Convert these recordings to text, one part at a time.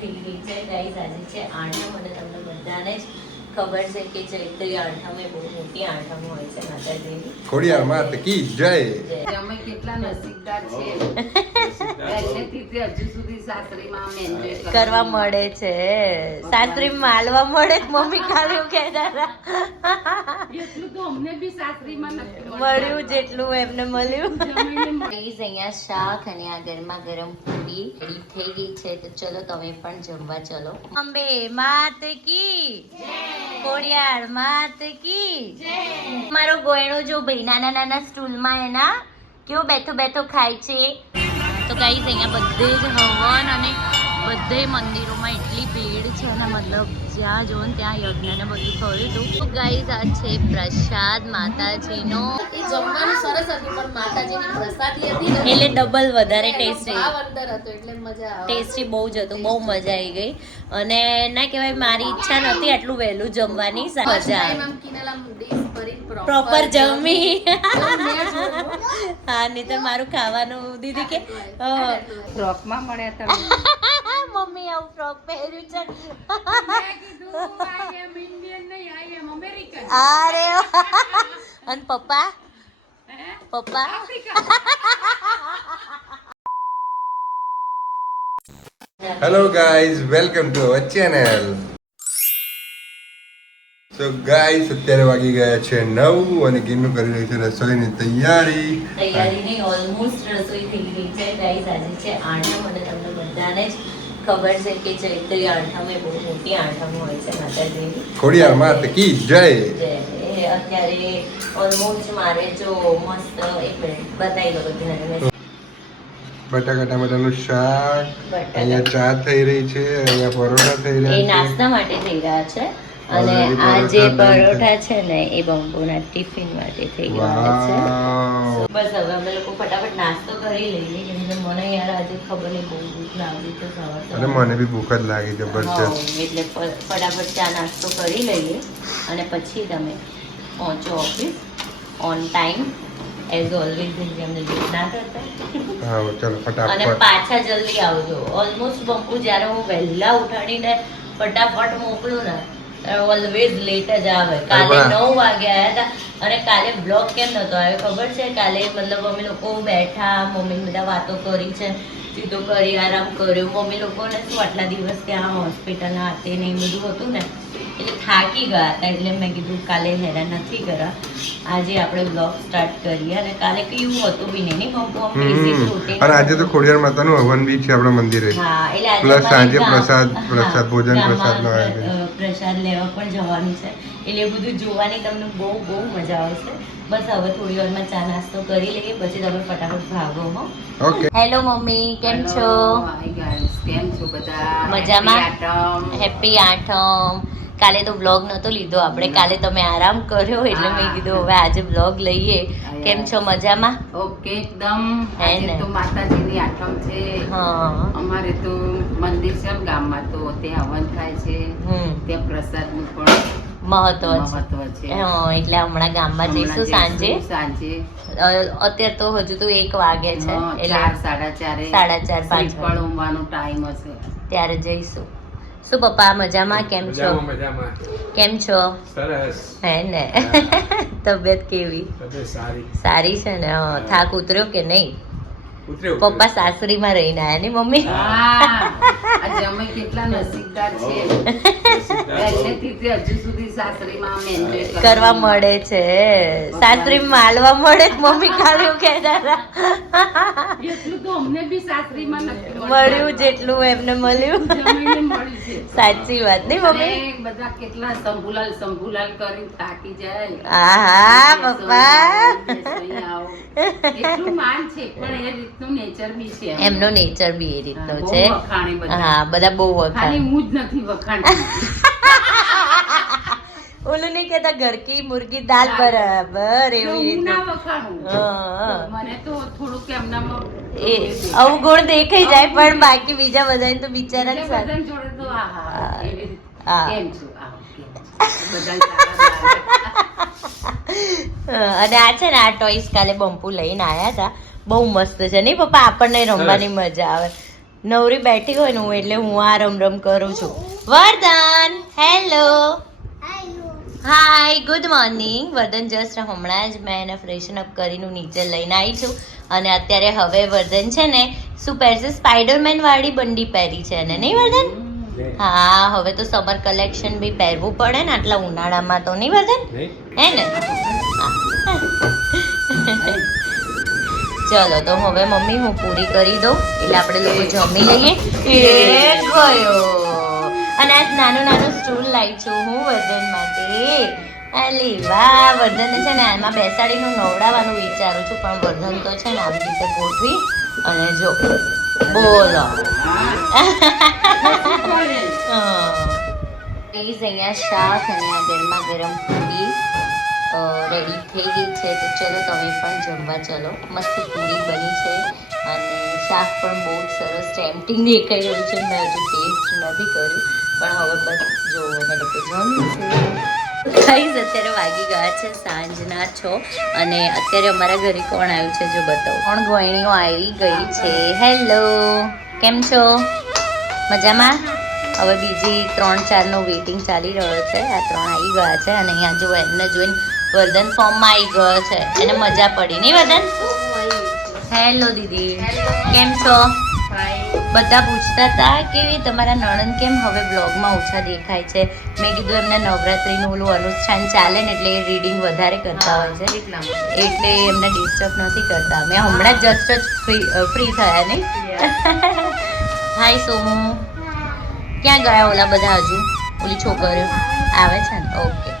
થઈ ગઈ છે ગાઈઝ આજે છે આઠમ અને તમને બધાને જ ખબર છે કે ચૈત્રી આઠમ એ બહુ મોટી આઠમ હોય છે માતાજીની. ખોડિયાર માત કી જય. જય. અમે કેટલા નસીબદાર છીએ. કરવા મળે છે. સાસરી માલવા મળે મમ્મી ખાલી એવું કહેતા મળ્યું જેટલું એમને મળ્યું. પ્લીઝ અહીંયા શાક અને આ ગરમા ગરમ પૂરી રેડી થઈ ગઈ છે. તો ચલો તમે પણ જમવા ચલો. અંબે માત કી. કોડિયાર માત કી. મારો ગોયણો જો ભાઈ નાના નાના સ્ટૂલમાં એના કેવો બેઠો બેઠો ખાય છે. તો ગાઈઝ અહીંયા બધે જ હવન અને બધે મંદિરોમાં એટલી ભીડ છે અને મતલબ જ્યાં જો ને ત્યાં યજ્ઞને બધું થયું હતું. તો ગાઈઝ આ છે પ્રસાદ માતાજીનો. જમવાનું સરસ હતું પણ માતાજીની પ્રસાદી હતી એટલે ડબલ વધારે ટેસ્ટી અંદર હતો એટલે મજા ટેસ્ટી બહુ જ હતું બહુ મજા આવી ગઈ. અને ના કહેવાય મારી ઈચ્છા નથી આટલું વહેલું જમવાની. મજા આવે. પ્રોપર જમી. હા નહીં તો મારું ખાવાનું દીદી કે ફ્રોકમાં મળ્યા તમે મમ્મી આવું ફ્રોક પહેર્યું છે. અરે અને પપ્પા? પપ્પા? Hello guys welcome to our channel so guys અત્યારે વાગી ગયા છે નવ અને ગીનુ કરી રહી છે રસોઈની તૈયારી. તૈયારી નહીં ઓલમોસ્ટ રસોઈ થઈ ગઈ છે. ગાઈસ આજે છે આઠમ અને તમને બધાને જ ખબર છે કે ચૈત્રી આઠમ એ બહુ મોટી આઠમ હોય છે માતાજીની. ખોડિયાર માત કી જય. અત્યારે ઓલમોસ્ટ મારે જો મસ્ત એક મિનિટ બતાવી દો બધાને બટાકા ટમેટાનું શાક. અહીંયા ચા થઈ રહી છે અહીંયા પરોઠા થઈ એ રહ્યા છે. નાસ્તા માટે થઈ રહ્યા છે. અને આ જે પરોઠા છે ને એ બંબુના ટિફિન માટે થઈ ગયા છે. બસ હવે અમે લોકો ફટાફટ નાસ્તો કરી લઈએ કેમ કે મને યાર આજે ખબર નહીં બહુ ભૂખ લાગી છે સવાર અને મને બી ભૂખ જ લાગી જબરજસ્ત. એટલે ફટાફટ ચા નાસ્તો કરી લઈએ અને પછી તમે પહોંચો office on time as always અમને લેટ ના કરતા હા ચલો અને પાછા જલ્દી આવજો. ઓલમોસ્ટ બંપુ જ્યારે હું વહેલા ઉઠાડીને ફટાફટ મોકલું ને ઓલવેઝ લેટ જ આવે. કાલે. નવ વાગે આવ્યા હતા અને કાલે બ્લોગ કેમ નતો આવ્યો? ખબર છે? કાલે મતલબ અમે લોકો બેઠા મમ્મી બધા વાતો કરી છે. સીધો કરી આરામ કર્યો. મમ્મી લોકોને શું આટલા દિવસ ત્યાં હોસ્પિટલના હાથે ને એ બધું હતું ને? એટલે થાકી ગયા હતા. એટલે મેં કીધું કાલે હેરાન નથી કરા. આજે આપણે બ્લોગ સ્ટાર્ટ કરીએ. અને કાલે કયું હતું બી નહીં routine અને આજે તો ખોડિયાર માતાનું હવન બી છે આપણા મંદિરે. હા એટલે આજે સાંજે પ્રસાદ- પ્રસાદ, ભોજન પ્રસાદનો આયોજન. પ્રસાદ લેવા પણ જવાનું છે. એટલે બધું જોવાની તમને બહુ બહુ મજા આવશે. બસ હવે થોડી વારમાં ચા નાસ્તો કરી લઈએ પછી તમે ફટાફટ ભાગો હો. Okay hello mummy. કેમ છો? કેમ છો બધા? મજામાં? આઠમ. હેપી આઠમ. કાલે તો બ્લોગ નતો લીધો આપણે. કાલે તમે આરામ કર્યો એટલે મેં કીધું હવે આજે બ્લોગ લઈએ. કેમ છો? મજામાં? ઓકે એકદમ. આજે તો માતાજીની આઠમ છે. હા. અમારે તો મંદિર છે ને ગામમાં તો તે હવન થાય છે. હમ. ત્યાં પ્રસાદનું પણ મહત્વ છે. એટલે હમણાં ગામમાં જઈશું સાંજે. સાંજે. અત્યારે તો હજુ તો એક વાગે છે. એટલે સાડા ચારે. સાડા ચાર, પાંચ પણ. ઉમવાનો ટાઈમ હશે. ત્યારે જઈશું. શું પપ્પા મજામાં? કેમ છો? કેમ છો? સરસ. હે ને. તબિયત કેવી? સારી. સારી છે ને? થાક ઉતર્યો કે નહીં? પપ્પા સાસરીમાં રહીને આયા ને મમ્મી? આજે અમે કેટલા નસીબદાર છીએ હજુ સુધી સાસરીમાં કરવા મળે છે. સાસરી માલવા મળે મમ્મી ખાલી કે કહેતા એટલું તો અમને બી સાસરીમાં મળ્યું જેટલું એમને મળ્યું સાચી વાત. નહીં મમ્મી? બધા કેટલા સંભુલાલ સંભુલાલ કરી થાકી જાય. આહા પપ્પા. એટલું માન છે પણ એ રીતનું નેચર બી છે એમનો. નેચર બી એ રીતનો છે. હા બધા બહુ ખાલી વખાણ હું જ નથી વખાણતી. ઓલું નહીં કેતા ઘર કી મુર્ગી દાલ બરાબર એવી રીતે. મને તો થોડુંક એમનામાં એ અવગુણ દેખાઈ જાય પણ બાકી બીજા બધા તો બિચારા જ. બધાને? બધાને અને આ છે ને આ ટોયસ કાલે બંપુ લઈને આવ્યા હતા બહુ મસ્ત છે. નહીં પપ્પા આપણને રમવાની મજા આવે. નવરી બેઠી હોય ને હું એટલે હું આ રમ રમ કરું છું. Vardan! Hello hi good morning Vardhan just હમણાં જ મેં એને ફ્રેશન અપ કરીને નીચે લઈને આવી છું. અને અત્યારે હવે વર્ધન છે ને શું પહેરશે? સ્પાઈડરમેન વાળી બંડી પહેરી છે અને નહીં વર્ધન? હા હવે તો સમર કલેક્શન બી પહેરવું પડે ને આટલા ઉનાળામાં તો. નહીં વર્ધન? હે ને? ચલો તો હવે મમ્મી હું પૂરી કરી દઉં. એટલે આપણે લોકો જમી લઈએ. એ ગયો. અને આજ નાનું નાનું સ્ટૂલ લાવી છું હું વજન માટે. અલી વાહ વર્ધનને છે ને આમાં બેસાડીને હું નવડાવવાનું વિચારું છું, પણ વર્ધન તો છે ને આવી રીતે ગોઠવી અને જો, બોલો. પ્લીઝ અહીંયા શાક અને આ ગરમા ગરમ પૂરી રેડી થઈ ગઈ છે. તો ચલો, તમે પણ જમવા ચલો. મસ્ત પૂરી બની છે. અને શાક પણ બહુ સરસ ટેમ્પટિંગ દેખાઈ રહ્યું છે. મેં હજુ ટેસ્ટ નથી કર્યું. પણ હવે બસ જો અમે લોકો જમીશું ગાઈઝ અત્યારે વાગી ગયા છે સાંજના છો અને અત્યારે અમારા ઘરે કોણ આવ્યું છે જો બતાવો? કોણ ગોયણીઓ આવી ગઈ છે? હેલો કેમ છો? મજામાં? હવે બીજી ત્રણ ચારનો વેઇટિંગ ચાલી રહ્યો છે. આ ત્રણ આવી ગયા છે અને અહીંયા જો એમને જોઈને વર્ધન ફોર્મમાં આવી ગયો છે. એને મજા પડી. નહીં વર્ધન? હેલો દીદી. કેમ છો? બધા પૂછતા હતા કે તમારા નણંદ કેમ હવે બ્લોગમાં ઓછા દેખાય છે? મેં કીધું એમને નવરાત્રિનું ઓલું અનુષ્ઠાન ચાલે ને એટલે એ રીડિંગ વધારે કરતા હોય છે. એટલા એમને ડિસ્ટર્બ નથી કરતા. મેં હમણાં જસ્ટ જ ફ્રી ફ્રી થયા નહીં હાય સોમુ. ક્યાં ગયા ઓલા બધા હજુ? ઓલી છોકરીઓ? આવે છે ને? Okay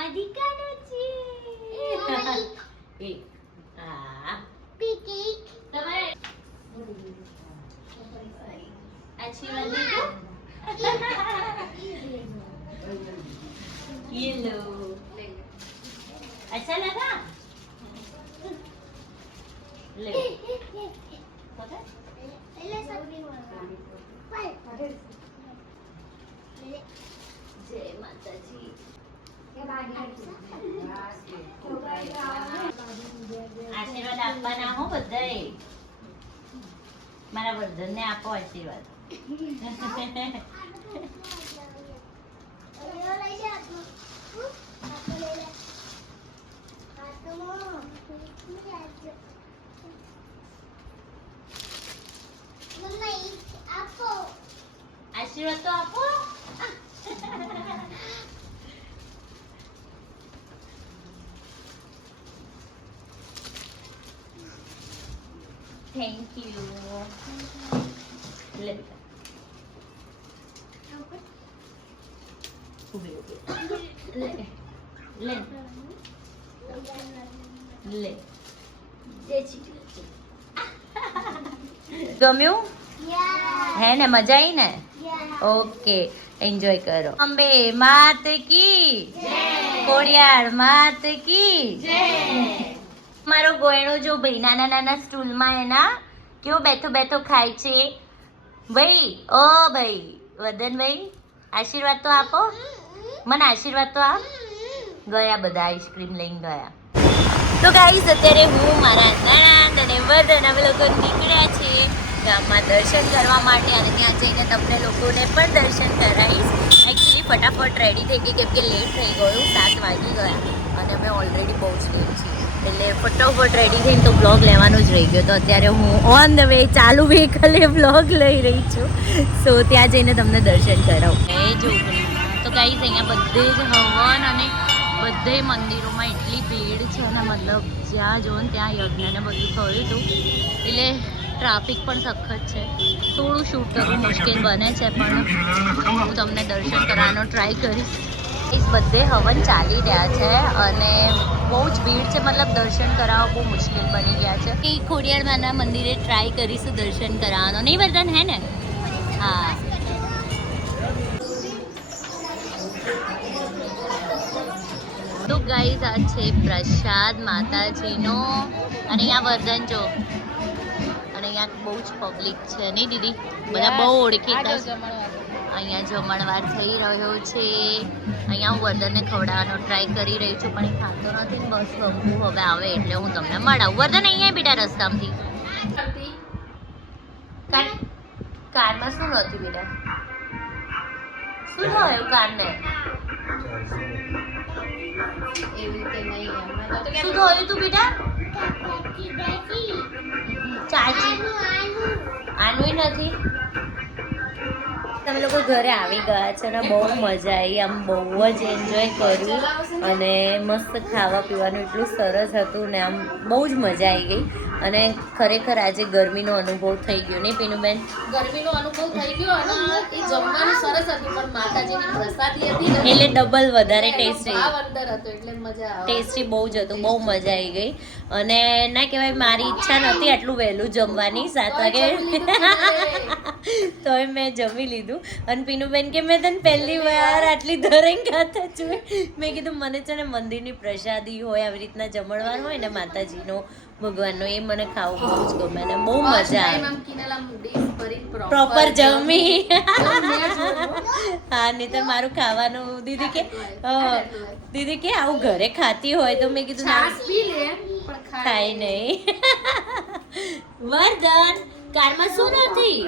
Madikano chi. Ah. Yellow. अच्छा આશીર્વાદ આપવાના હો બધાએ. મારા વર્ધનને આપો આશીર્વાદ. આશીર્વાદ તો આપો. થેન્ક યુ લે ઊભી ઊભી લે લે લે ગમ્યું હે ને મજા આવી ને? ઓકે એન્જોય કરો. અંબે માત કી? કોડિયાર માત કી? મારો ગોયણો જો ભાઈ નાના નાના સ્ટૂલમાં એના કેવો બેઠો બેઠો ખાય છે. ભાઈ, ઓ ભાઈ, વદન ભાઈ, આશીર્વાદ તો આપો. મને આશીર્વાદ તો આપ. ગયા બધા આઈસ્ક્રીમ લઈને ગયા. તો ગાઈઝ અત્યારે હું મારા નણંદ અને વદન અમે લોકો નીકળ્યા છીએ ગામમાં દર્શન કરવા માટે અને ત્યાં જઈને તમને લોકોને પણ દર્શન કરાવીશ. એકચ્યુઅલી ફટાફટ રેડી થઈ ગઈ કેમ કે લેટ થઈ ગયું, સાત વાગી ગયા અને અમે ઓલરેડી પહોંચી જ છીએ. એટલે ફટોફટ રેડી થઈને તો બ્લોગ લેવાનો જ રહી ગયો. તો અત્યારે હું ઓન ધ વે ચાલુ વ્હીકલે બ્લોગ લઈ રહી છું. સો ત્યાં જઈને તમને દર્શન કરાવું. એ જો તો ગાઈઝ અહીંયા બધે જ હવન અને બધે મંદિરોમાં એટલી ભીડ છે અને મતલબ જ્યાં જો ત્યાં યજ્ઞને બધું થયું હતું. એટલે ટ્રાફિક પણ સખત છે. થોડું શૂટ કરવું મુશ્કેલ બને છે, પણ હું તમને દર્શન કરવાનો ટ્રાય કરીશ. બધે હવન ચાલી રહ્યા છે અને બહુ જ ભીડ છે. મતલબ દર્શન કરાવવા બહુ મુશ્કેલ બની ગયા છે. એ ખોડિયારમાંના મંદિરે ટ્રાય કરીશું દર્શન કરાવવાનો. નહીં વર્ધન હે ને? હા. તો ગાઈઝ આ છે પ્રસાદ માતાજીનો. અને અહીંયા વર્ધન જો. અને અહીંયા બહુ જ પબ્લિક છે. નહીં દીદી? બધા બહુ ઓળખી છે અહીંયા જમણવાર થઈ રહ્યો છે. અહીંયા હું વર્ધનને ખવડાવવાનો ટ્રાય કરી રહી છું પણ એ ખાતો નથી બસ બંકુ હવે આવે એટલે હું તમને મળાવું. વર્ધન અહીંયા બેટા રસ્તામાંથી. કાર કારમાં શું નથી બેટા? શું થયું કારને. શું થયું તું બેટા? ચાચી? આનું નથી? તમે લોકો ઘરે આવી ગયા છે અને બહુ મજા આવી. આમ બહુ જ એન્જોય કર્યું અને મસ્ત ખાવા પીવાનું એટલું સરસ હતું ને, આમ બહુ જ મજા આવી ગઈ. અને ખરેખર આજે ગરમીનો અનુભવ થઈ ગયો. નહીં પીનુબેન? ગરમીનો અનુભવ થઈ ગયો અને એ જમવાનું સરસ હતું પણ માતાજીની પ્રસાદી હતી એટલે ડબલ વધારે ટેસ્ટી અંદર હતો એટલે મજા આવે. ટેસ્ટી બહુ જ હતું બહુ મજા આવી ગઈ. અને ના કહેવાય મારી ઈચ્છા નથી આટલું વહેલું જમવાની. સાત વાગે તોય મેં જમી લીધું. અને પીનુબેન કે મેં તને પહેલી વાર આટલી ધરેંગ ખાતા છું મેં કીધું મને છે ને મંદિરની પ્રસાદી હોય આવી રીતના જમણવાર હોય ને માતાજીનો ભગવાનનો એ મને ખાવું બહુ જ ગમે અને બહુ મજા આવે. પ્રોપર જમી. હા નહીં તો મારું ખાવાનું દીદી કે દીદી કે આવું ઘરે ખાતી હોય તો મેં કીધું ના છાશ પી લે પણ ખાય ખાય નહીં. વર્ધન કારમાં શું નથી?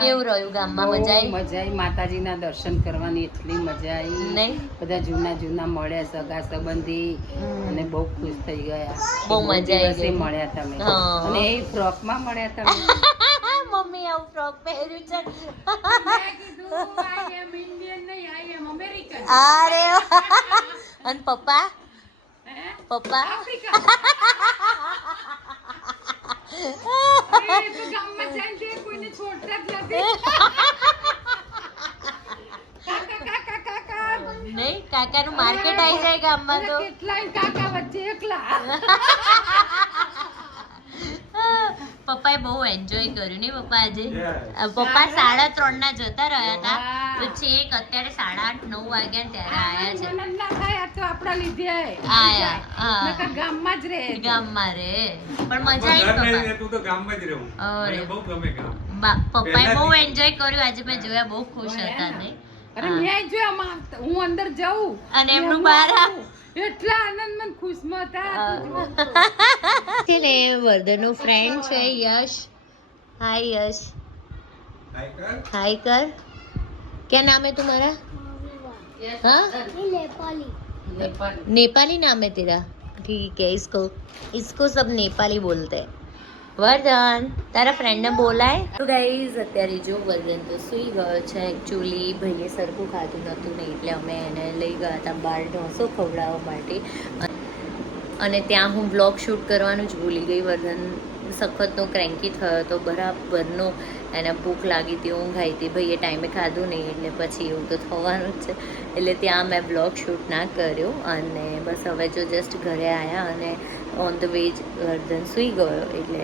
કેવું રહ્યું ગામમાં? મજા આવી? મજા આવી. માતાજીના દર્શન કરવાની એટલી મજા આવી. નહીં? બધા જૂના જૂના મળ્યા સગા સંબંધી. અને બહુ ખુશ થઈ ગયા. બહુ મજા આવી ગઈ. મળ્યા તમે. અને એ ફ્રોકમાં મળ્યા તમે? મમ્મી આવું ફ્રોક પહેર્યું છે. અરે અને પપ્પા? પપ્પા? નહીં કાકાનું માર્કેટ આવી જાય ગામમાં તો. પપ્પાએ બહુ એન્જોય કર્યું નહીં પપ્પા આજે? પપ્પા સાડા ત્રણ ના જતા રહ્યા હતા. છેક અત્યારે અંદર જઉં. અને એમનું બહાર આવું. એટલા આનંદમાં ખુશમાં ફ્રેન્ડ છે યશ. હાય યશ. હાય કર. क्या नाम है तुम्हारा हाँ નેપાળ नेपाली नाम है तेरा ठीक है इसको इसको सब नेपाली बोलते हैं વર્ધન તારા ફ્રેન્ડને બોલાય તો ગાઈઝ અત્યારે જો વર્ધન તો સૂઈ ગયો છે એકચ્યુઅલી ભાઈએ સરખું ખાધું નહોતું ને એટલે અમે એને લઈ ગયા હતા બહાર ઢોસો ખવડાવવા માટે અને ત્યાં હું બ્લોગ શૂટ કરવાનું જ ભૂલી ગઈ વર્ધન સખતનો ક્રેન્કી થયો હતો બરાબરનો એને ભૂખ લાગી હતી, ઊંઘ આવી હતી ભાઈએ ટાઈમે ખાધું નહીં, એટલે પછી એવું તો થવાનું જ છે. એટલે ત્યાં મેં બ્લોગ શૂટ ના કર્યો અને બસ હવે જો જસ્ટ ઘરે આવ્યા અને ઓન ધ વે જ સૂઈ ગયો. એટલે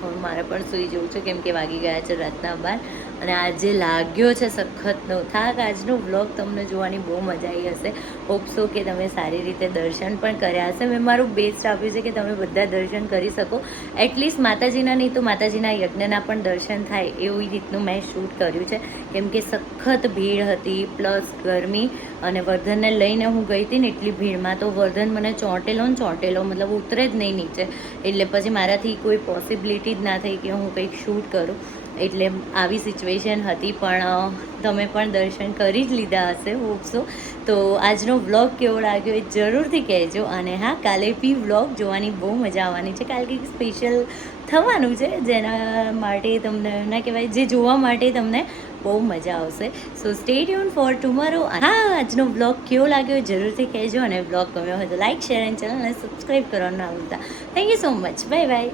હવે મારે પણ સૂઈ જવું છે, કેમ કે વાગી ગયા છે રાતના બાર. અને આજે લાગ્યો છે સખતનો, થાક આજનો બ્લોગ તમને જોવાની બહુ મજા આવી હશે. હોપસો કે તમે સારી રીતે દર્શન પણ કર્યા હશે. મેં મારું બેસ્ટ આપ્યું છે કે તમે બધા દર્શન કરી શકો. એટલીસ્ટ માતાજીના નહીં તો માતાજીના યજ્ઞના પણ દર્શન થાય એવી રીતનું મેં શૂટ કર્યું છે. કેમ કે સખત ભીડ હતી પ્લસ ગરમી અને વર્ધનને લઈને હું ગઈ હતી ને એટલી ભીડમાં. તો વર્ધન મને ચોંટેલો ને ચોંટેલો, મતલબ ઉતરે જ નહીં નીચે. એટલે પછી મારાથી કોઈ પોસિબિલિટી જ ના થઈ કે હું કંઈક શૂટ કરું. એટલે આવી સિચ્યુએશન હતી, પણ તમે પણ દર્શન કરી જ લીધા હશે હોપસો તો આજનો વ્લોગ કેવો લાગ્યો એ જરૂરથી કહેજો. અને હા, કાલે બી વ્લોગ જોવાની બહુ મજા આવવાની છે. કારણ કે સ્પેશિયલ થવાનું છે, જેના માટે તમને, ના કહેવાય, જે જોવા માટે તમને બહુ મજા આવશે. So stay tuned for tomorrow હા, આજનો બ્લોગ કેવો લાગ્યો જરૂરથી કહેજો. અને બ્લોગ ગમ્યો હોય તો લાઇક શેર એન્ડ ચેનલને સબસ્ક્રાઈબ કરવાનું ભૂલતા. Thank you so much bye bye